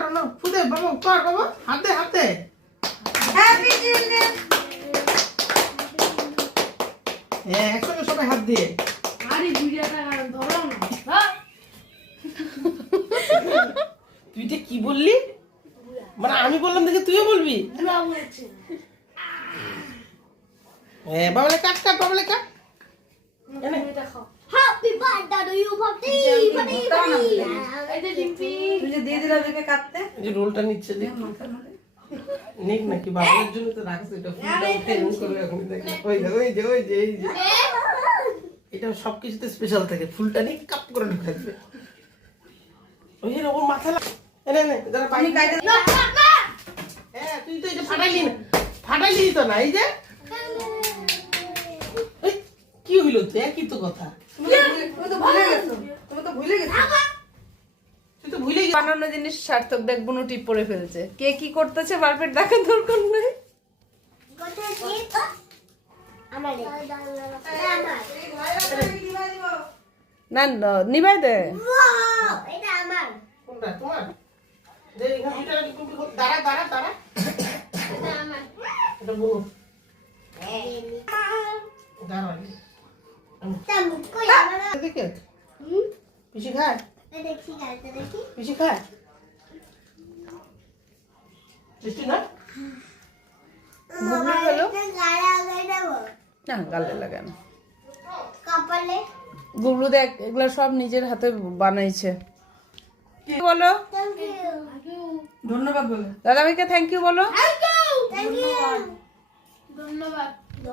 কাটো না ফুদে বাবু কর বাবু হাতে হাতে হ্যাপি চিলড্রেন। হ্যাঁ একসঙ্গে সবাই হাত দিয়ে আরে ভিডিওটা ধরো না। তুই এটা কি বললি মানে আমি বললাম দেখে তুইও বলবি বুড়া বলেছে। হ্যাঁ বাবলে কাট কাট বাবলে কাট এটা খাও। Happy birthday to you, Papi! Papi! এই যে ডিম্পি। তুই যে দিয়ে দিলা ওদেরকে কাটতে। এই যে রোলটা নিচ্ছে দেখ মাথা মারে। নিক নাকি বাবলের জন্য তো রাখছে এটা ফুলটা উঠে এমন করবে এখন দেখ ওই যে এই যে এটা সবকিছুতে স্পেশাল থাকে ফুলটা নিয়ে কাপ করে ঢুকাই দিবে ওই যে ওর মাথা এনে নে যারা পানি আমি কাইটা No, no, no! হ্যাঁ তুই তো এটা ফাটাইলি তো না এই যে এই, কি হইলো তো একই তো কথা তুমি তো ভুলে গেছো। তুমি তো ভুলে গেছো। তুই তো ভুলে গেলি বানানো জিনিস সার্থক দেখ বুনু টিপ পরে ফেলছে। কে কি করতেছে বারপেট দেখা দরকার নেই। Kota kita. Amal. না না, নিভাই দে। Wow! Itu amal. কোনটা তোমার দে এখানে দুইটা রাখি তুমি দাঁড়া Itu amal. এটা বলো Ini. দাঁড়া Tamu ko ya mana? দেখে Hmm? পিসি খায় Ada sigal tadi. পিসি খায় মিষ্টি না গুগলি হলো Itu gara gara wo. না গালে লাগে না। Kapale. গুগলু দেখ এগুলা সব নিজের হাতে বানাইছে। কি বলো? Thank you. ধন্যবাদ বলো। দাদা ভাইকে থ্যাংক ইউ বলো। Thank you. Thank you. ধন্যবাদ।